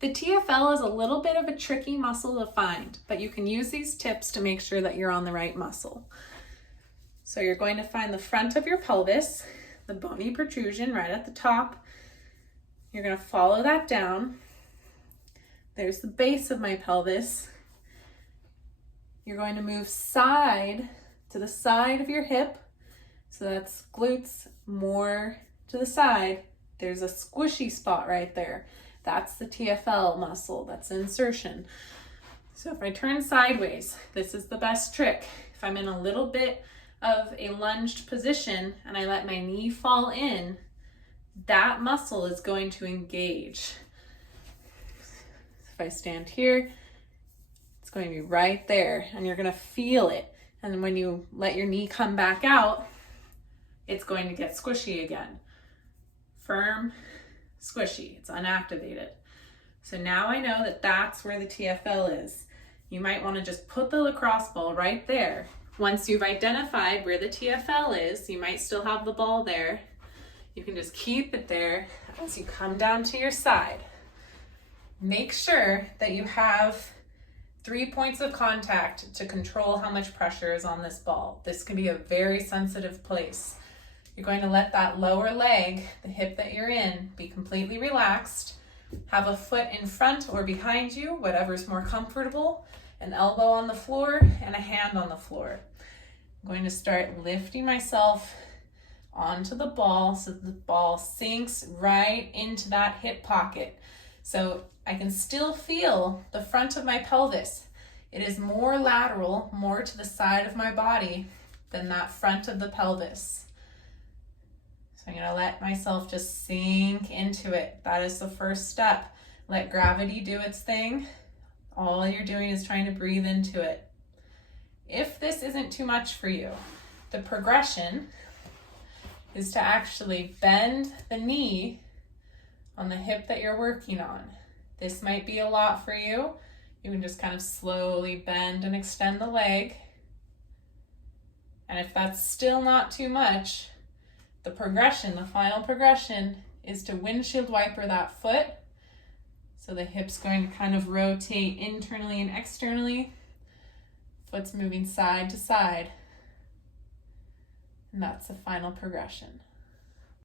The TFL is a little bit of a tricky muscle to find, but you can use these tips to make sure that you're on the right muscle. So you're going to find the front of your pelvis, the bony protrusion right at the top. You're going to follow that down. There's the base of my pelvis. You're going to move side to the side of your hip. So that's glutes more to the side. There's a squishy spot right there. That's the TFL muscle, that's insertion. So if I turn sideways, this is the best trick. If I'm in a little bit of a lunged position and I let my knee fall in, that muscle is going to engage. If I stand here, it's going to be right there and you're going to feel it. And when you let your knee come back out, it's going to get squishy again. Firm, squishy, it's unactivated. So now I know that that's where the TFL is. You might want to just put the lacrosse ball right there. Once you've identified where the TFL is, you might still have the ball there. You can just keep it there as you come down to your side. Make sure that you have 3 points of contact to control how much pressure is on this ball. This can be a very sensitive place. You're going to let that lower leg, the hip that you're in, be completely relaxed. Have a foot in front or behind you, whatever's more comfortable, an elbow on the floor and a hand on the floor. I'm going to start lifting myself onto the ball so that the ball sinks right into that hip pocket. So I can still feel the front of my pelvis. It is more lateral, more to the side of my body than that front of the pelvis. So I'm going to let myself just sink into it. That is the first step. Let gravity do its thing. All you're doing is trying to breathe into it. If this isn't too much for you, the progression is to actually bend the knee on the hip that you're working on. This might be a lot for you. You can just kind of slowly bend and extend the leg. And if that's still not too much, the progression, the final progression, is to windshield wiper that foot. So the hip's going to kind of rotate internally and externally. Foot's moving side to side. And that's the final progression.